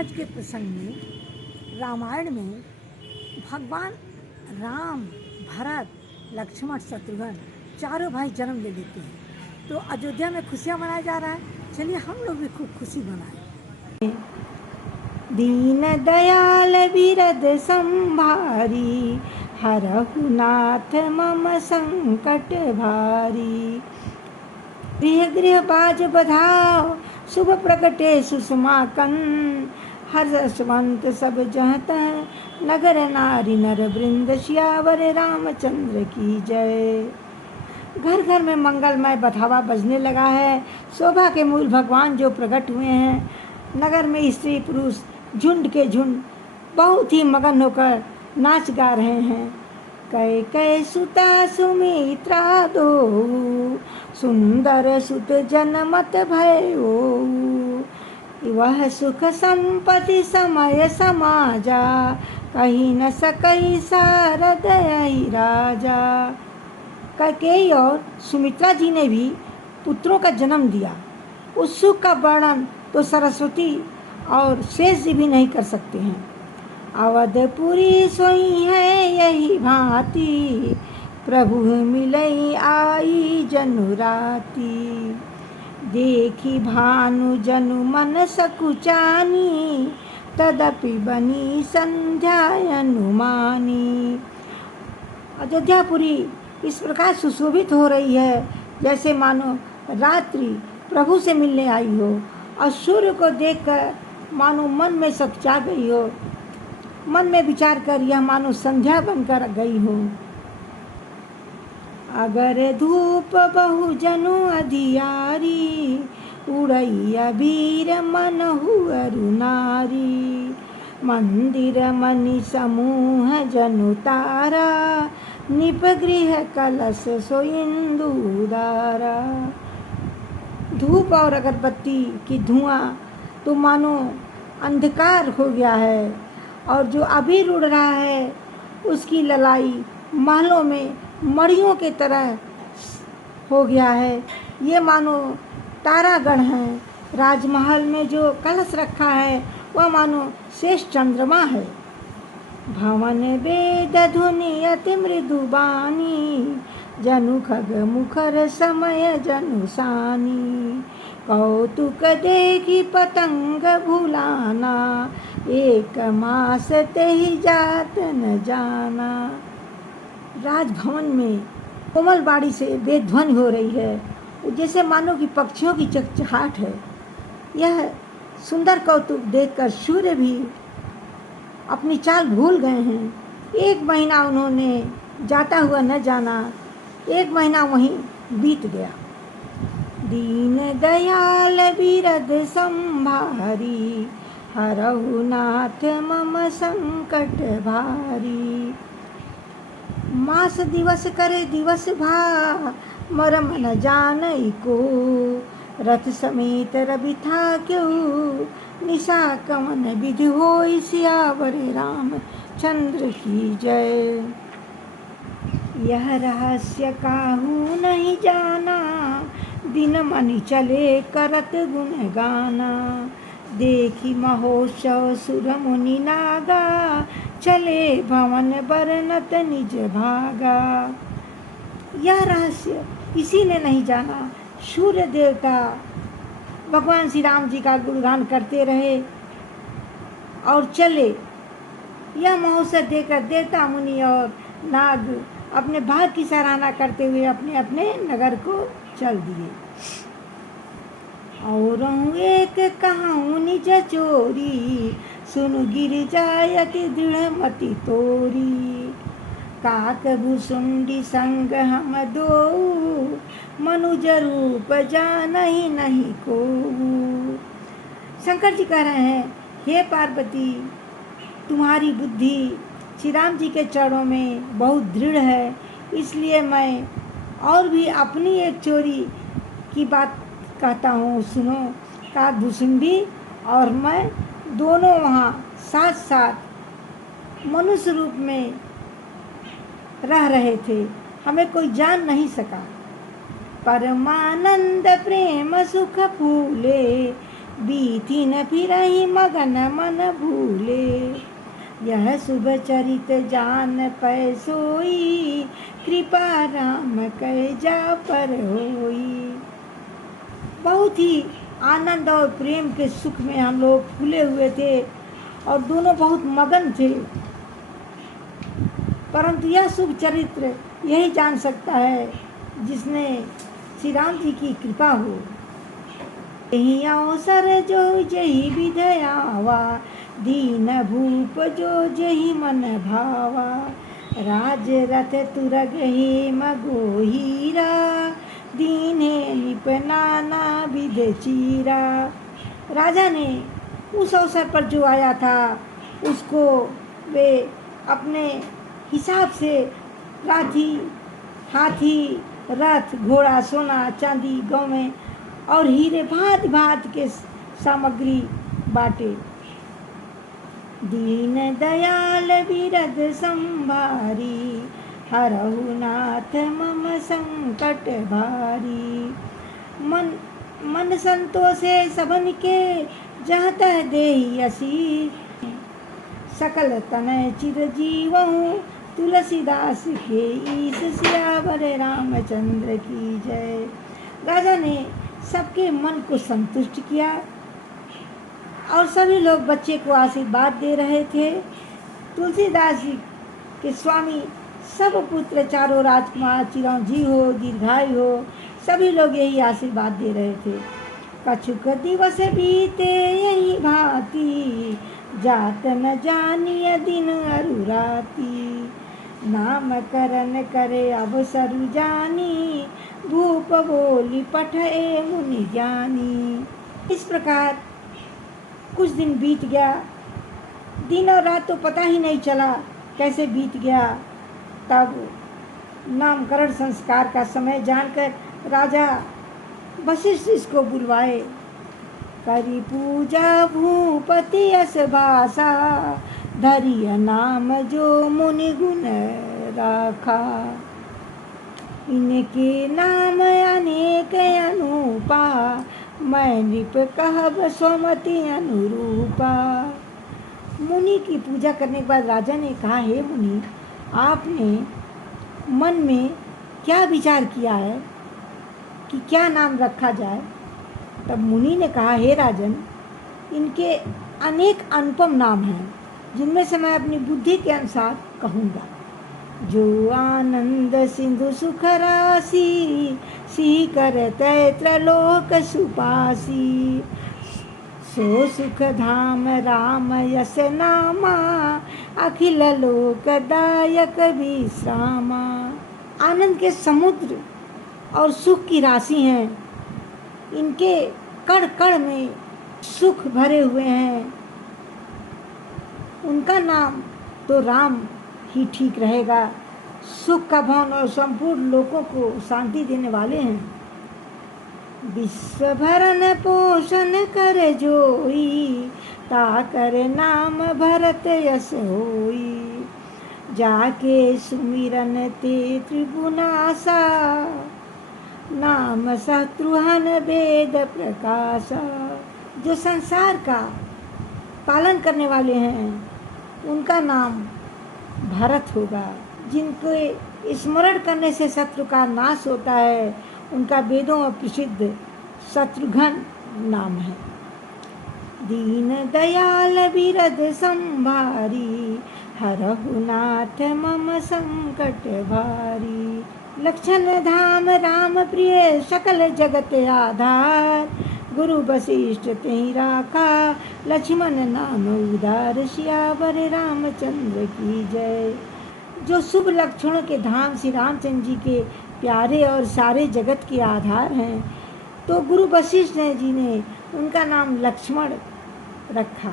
आज के प्रसंग में रामायण में भगवान राम, भरत, लक्ष्मण, शत्रुघ्न चारों भाई जन्म ले लेते हैं। तो अयोध्या में खुशियाँ मनाया जा रहा है। चलिए हम लोग भी खूब खुशी मनाएं। दीन दयाल बिरद संभारी, हरहु नाथ मम संकट भारी। गृह गृह बाज बधाओ, शुभ प्रगटे सुषमाकन। हर्षवंत सब जहत, नगर नारी नर वृंद। सियावर रामचंद्र की जय। घर घर में मंगलमय बधावा बजने लगा है। शोभा के मूल भगवान जो प्रकट हुए हैं। नगर में स्त्री पुरुष झुंड के झुंड बहुत ही मगन होकर नाच गा रहे हैं। कै कै सुता सुमित्रा दो, सुंदर सुत जनमत भयो। वह सुख संपत्ति समय समाजा, कहीं न सकई सारद यही राजा। कैकेयी और सुमित्रा जी ने भी पुत्रों का जन्म दिया। उस सुख का वर्णन तो सरस्वती और शेष जी भी नहीं कर सकते हैं। अवधपुरी सोई है यही भांति, प्रभु मिलई आई जनु राती। देखी भानु जनु मन सकुचानी, तदपि बनी संध्या अनुमानी। अयोध्यापुरी इस प्रकार सुशोभित हो रही है जैसे मानो रात्रि प्रभु से मिलने आई हो, और सूर्य को देखकर मानो मन में सकुचा गई हो। मन में विचार कर यह मानो संध्या बनकर गई हो। अगर धूप बहु जनु अधियारी, उड़ई अबीर मन हुअरु नारी। मंदिर मणि समूह जनु तारा, निप गृह कलश सो इंदुदारा। धूप और अगरबत्ती की धुआं तो मानो अंधकार हो गया है, और जो अबीर उड़ रहा है उसकी ललाई महलों में मड़ियों के तरह हो गया है। ये मानो तारागण है। राजमहल में जो कलश रखा है वह मानो शेष चंद्रमा है। भवन वेद धुनि अति मृदु बानी, जनु खग मुखर समय जनु सानी। कौतुक देखी पतंग भुलाना, एक मास तेहि जात न जाना। राजभवन में कोमल बाड़ी से वेदध्वनि हो रही है, जैसे मानो कि पक्षियों की चहचहाट है। यह सुंदर कौतुक देखकर सूर्य भी अपनी चाल भूल गए हैं। एक महीना उन्होंने जाता हुआ न जाना, एक महीना वहीं बीत गया। दीन दयाल बिरद संभारी, हरहु नाथ मम संकट भारी। मास दिवस करे दिवस भा, मरम न जानई को। रथ समेत रवि था क्यों, निशा कवन विधि होई। सियावर राम चंद्र की जय। यह रहस्य काहू नहीं जाना, दिन मनि चले करत गुण गाना। देखी महोत्सव सुर मुनि नागा, चले भवन बरनत निज भागा। यह रहस्य किसी ने नहीं जाना। सूर्य देवता भगवान श्री राम जी का गुणगान करते रहे और चले। यह महोत्सव देखकर देवता मुनि और नाग अपने भाग की सराहना करते हुए अपने अपने नगर को चल दिए। और एक कहूँ निज चोरी, सुनु गिर जायति दृढ़ मति तोरी। काक भुसुंडी संग हम दो, मनुज रूप जानहि नहीं को। शंकर जी कह रहे हैं, हे पार्वती, तुम्हारी बुद्धि श्री राम जी के चरणों में बहुत दृढ़ है, इसलिए मैं और भी अपनी एक चोरी की बात कहता हूँ, सुनो। काक भुसुंडी और मैं दोनों वहाँ साथ साथ मनुष्य रूप में रह रहे थे, हमें कोई जान नहीं सका। परमानंद प्रेम सुख फूले, बीती न फिरहि मगन मन भूले। यह शुभ चरित जान पै सोई, कृपा राम कै जा पर होई। बहुत ही आनंद और प्रेम के सुख में हम लोग फूले हुए थे और दोनों बहुत मगन थे। परंतु यह शुभ चरित्र यही जान सकता है जिसने श्री राम जी की कृपा हो। यही अवसर जो जही विधयावा, दीन भूप जो जही मन भावा। राज रथ तुरग हे मगो हीरा, दीने निप नाना विध चीरा। राजा ने उस अवसर पर जो आया था उसको वे अपने हिसाब से हाथी, रथ, घोड़ा, सोना, चांदी, गौवें और हीरे भांति भांति के सामग्री बांटे। दीन दयाल बिरद संभारी, हरहु नाथ मम संकट भारी। मन संतोषे सबन के, जहाँ तह देहि असीस। सकल तनय चिरजीवहु, तुलसीदास के ईश। सियावर रामचंद्र की जय। राजा ने सबके मन को संतुष्ट किया और सभी लोग बच्चे को आशीर्वाद दे रहे थे। तुलसीदास जी के स्वामी सब पुत्र चारों राजकुमार चिरंजीव हो, दीर्घायु हो, सभी लोग यही आशीर्वाद दे रहे थे। कछुक दिवस बीते यही भांति, जात न जानिय दिन अरु राति। नाम करन करे अवसर जानी, भूप बोली पठए मुनि ज्ञानी। इस प्रकार कुछ दिन बीत गया। दिन और रात तो पता ही नहीं चला कैसे बीत गया। तब नामकरण संस्कार का समय जानकर राजा वशिष्ठ इसको बुलवाए। करी पूजा भूपति यस भाषा, धरिय नाम जो मुनि गुण राखा। इनके नाम अनेक अनुपा, मैं नृप कहब स्वमति अनुरूपा। मुनि की पूजा करने के बाद राजा ने कहा, हे मुनि, आपने मन में क्या विचार किया है कि क्या नाम रखा जाए? तब मुनि ने कहा, हे राजन, इनके अनेक अनुपम नाम हैं, जिनमें से मैं अपनी बुद्धि के अनुसार कहूँगा। जो आनंद सिंधु सुख राशि, सी करतै त्रलोक सुपासी। सो सुख धाम राम यस नामा, अखिल लोक दायक विश्रामा। आनंद के समुद्र और सुख की राशि हैं। इनके कण कण में सुख भरे हुए हैं। उनका नाम तो राम ही ठीक रहेगा। सुख का भवन और संपूर्ण लोगों को शांति देने वाले हैं। विश्व भरण पोषण कर जोई, ता कर नाम भरत यस होई। जाके सुमिरन ते त्रिगुणासा, नाम शत्रुहन वेद प्रकाशा। जो संसार का पालन करने वाले हैं उनका नाम भरत होगा। जिनको स्मरण करने से शत्रु का नाश होता है उनका वेदों में प्रसिद्ध शत्रुघ्न नाम है। दीन दयाल बिरद संभारी, हरहु नाथ मम संकट भारी। लक्षण धाम राम प्रिय, सकल जगत आधार। गुरु वशिष्ठ तेहि राखा, लक्ष्मण नाम उदार। सियावर रामचंद्र की जय। जो शुभ लक्षणों के धाम श्री रामचंद्र जी के प्यारे और सारे जगत के आधार हैं, तो गुरु वशिष्ठ जी ने उनका नाम लक्ष्मण रखा।